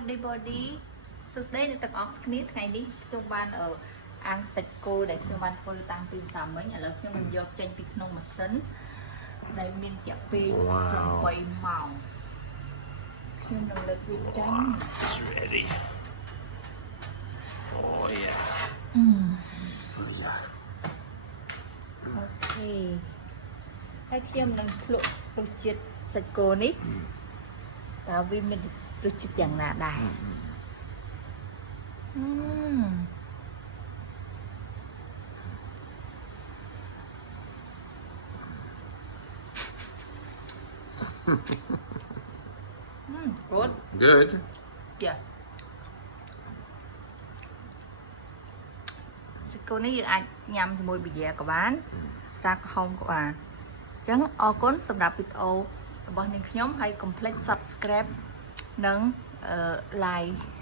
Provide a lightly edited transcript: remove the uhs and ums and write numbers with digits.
everybody សួស្តីអ្នកទាំងអស់គ្នាថ្ងៃនេះខ្ញុំបានអាំងសាច់គោដែលខ្ញុំបានធ្វើតាំងពីសាមិញឥឡូវខ្ញុំនឹងយកចេញពីក្នុងម៉ាស៊ីនដែលមានរយៈពេល8ម៉ោងខ្ញុំនឹងលើកវាចេញ It's ready. Oh yeah. Oh yeah. អូខេហើយខ្ញុំនឹងភ្លក់រសជាតិសាច់គោនេះតើវាមានរសជាតិយ៉ាងណាដែរGood. Good. Yeah. សាច់គោនេះយើងអាចញ៉ាំជាមួយប៊ីយ៉ាក៏បានស្រាក្រហមក៏បានអញ្ចឹងអរគុណសម្រាប់វីដេអូរបស់នាងខ្ញុំហើយកុំភ្លេច Subscribe និង Like